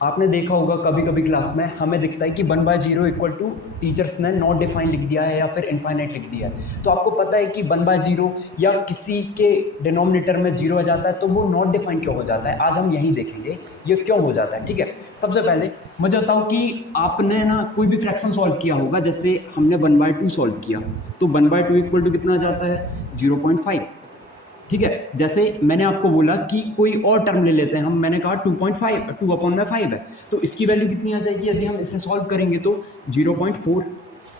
आपने देखा होगा कभी कभी क्लास में हमें दिखता है कि 1/0 इक्वल टू टीचर्स ने नॉट डिफाइन लिख दिया है या फिर इनफाइनाइट लिख दिया है। तो आपको पता है कि 1/0 या किसी के डिनोमिनेटर में जीरो आ जाता है तो वो नॉट डिफाइन क्यों हो जाता है, आज हम यही देखेंगे ये क्यों हो जाता है। ठीक है, सबसे पहले मुझे बताओ कि आपने ना कोई भी फ्रैक्शन सॉल्व किया होगा, जैसे हमने 1/2 सॉल्व किया तो 1/2 इक्वल टू कितना आ जाता है 0.5। ठीक है, जैसे मैंने आपको बोला कि कोई और टर्म ले लेते हैं हम, मैंने कहा 2.5 2/5 है तो इसकी वैल्यू कितनी आ जाएगी यदि हम इसे सॉल्व करेंगे तो 0.4।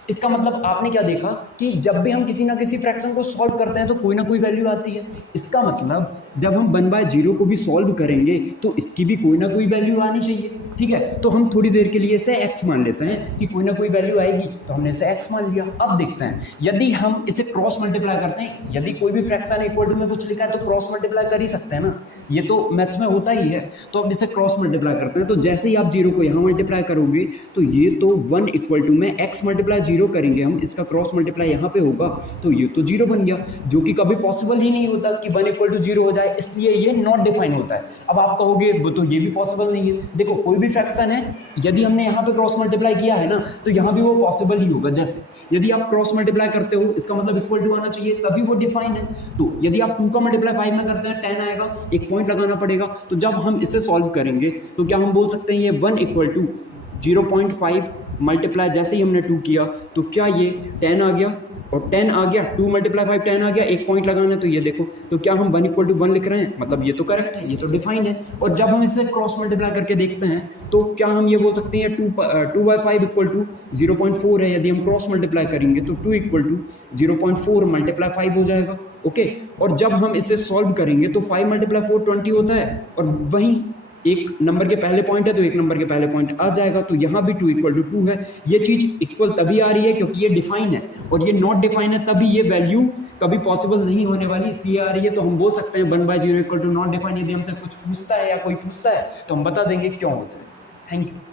इसका मतलब आपने क्या देखा कि जब भी हम किसी ना किसी फ्रैक्शन को सॉल्व करते हैं तो कोई ना कोई वैल्यू आती है। इसका मतलब जब हम 1/0 को भी सॉल्व करेंगे तो इसकी भी कोई ना कोई वैल्यू आनी चाहिए। ठीक है, तो हम थोड़ी देर के लिए इसे x मान लेते हैं कि कोई ना कोई वैल्यू आएगी तो हमने इसे x मान लिया। अब देखते हैं यदि हम इसे क्रॉस मल्टीप्लाई करते हैं, यदि कोई भी फ्रैक्शन इक्वल टू में कुछ लिखा है तो क्रॉस मल्टीप्लाई कर ही सकते हैं ना, ये तो मैथ्स में होता ही है। तो अब इसे क्रॉस मल्टीप्लाई करते हैं तो जैसे ही आप 0 को यहाँ मल्टीप्लाई करोगे तो ये तो 1 इक्वल टू में x मल्टीप्लाई 0 करेंगे हम, इसका क्रॉस मल्टीप्लाई यहाँ पे होगा तो ये तो 0 बन गया, जो कि कभी पॉसिबल ही नहीं होता कि 1 इक्वल टू 0 हो जाए, इसलिए ये नॉट डिफाइन होता है। अब आप कहोगे वो तो ये भी पॉसिबल नहीं है। देखो कोई भी फ्रैक्शन है यदि हमने यहाँ पे क्रॉस मल्टीप्लाई किया है ना तो यहाँ भी वो पॉसिबल ही होगा। जैसे यदि आप क्रॉस मल्टीप्लाई करते हो इसका मतलब इक्वल टू आना चाहिए तभी वो डिफाइन है। तो यदि आप 2 का मल्टीप्लाई 5 में करते हैं 10 आएगा, एक पॉइंट लगाना पड़ेगा। तो जब हम इसे सॉल्व करेंगे तो क्या हम बोल सकते हैं ये 1 इक्वल टू 0.5 मल्टीप्लाई जैसे ही हमने 2 किया तो क्या ये 10 आ गया, और 10 आ गया, 2 मल्टीप्लाई 5 10 आ गया, एक पॉइंट लगाना है तो ये देखो, तो क्या हम 1 इक्वल टू 1 लिख रहे हैं, मतलब ये तो करेक्ट है, ये तो डिफाइन है। और जब हम इसे क्रॉस मल्टीप्लाई करके देखते हैं तो क्या हम ये बोल सकते हैं 2/5 इक्वल टू 0.4 है, यदि हम क्रॉस मल्टीप्लाई करेंगे तो 2 इक्वल टू 0.4 मल्टीप्लाई 5 हो जाएगा। ओके, और जब हम इसे सॉल्व करेंगे तो 5 मल्टीप्लाई 4 20 होता है, और वहीं एक नंबर के पहले पॉइंट है तो एक नंबर के पहले पॉइंट आ जाएगा। तो यहाँ भी 2 इक्वल टू 2 है। ये चीज़ इक्वल तभी आ रही है क्योंकि ये डिफाइन है, और ये नॉट डिफाइन है तभी ये वैल्यू कभी पॉसिबल नहीं होने वाली इसलिए आ रही है। तो हम बोल सकते हैं 1/0 इक्वल टू नॉट डिफाइन। यदि हमसे कुछ पूछता है या कोई पूछता है तो हम बता देंगे क्यों होता है। Thank you.